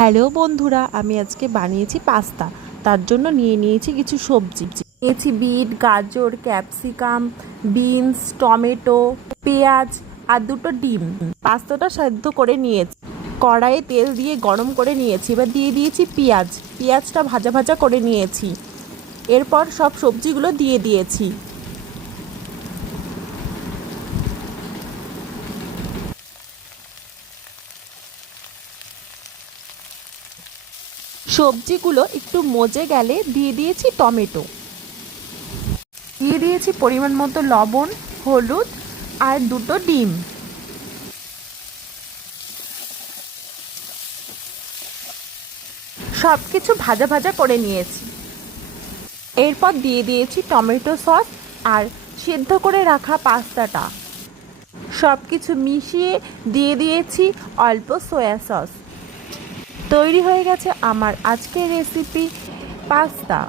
Hello বন্ধুরা, আমি আজকে বানিয়েছি পাস্তা। তার জন্য নিয়েছি কিছু সবজি। নিয়েছি বিট, গাজর, ক্যাপসিকাম, বিনস, টমেটো, পেঁয়াজ আর দুটো ডিম। পাস্তাটা সেদ্ধ করে নিয়েছি, কড়াইয়ে তেল দিয়ে গরম করে নিয়েছি। এবার দিয়ে দিয়েছি পেঁয়াজটা ভাজা ভাজা করে নিয়েছি। এরপর সব সবজিগুলো দিয়ে দিয়েছি। সবজিগুলো একটু মজে গেলে দিয়ে দিয়েছি টমেটো, দিয়ে দিয়েছি পরিমাণ মতো লবণ, হলুদ আর দুটো ডিম। সব কিছু ভাজা ভাজা করে নিয়েছি। এরপর দিয়ে দিয়েছি টমেটো সস আর সেদ্ধ করে রাখা পাস্তাটা। সব কিছু মিশিয়ে দিয়ে দিয়েছি অল্প সয়া সস। তৈরি হয়ে গেছে আমার আজকের রেসিপি পাস্তা।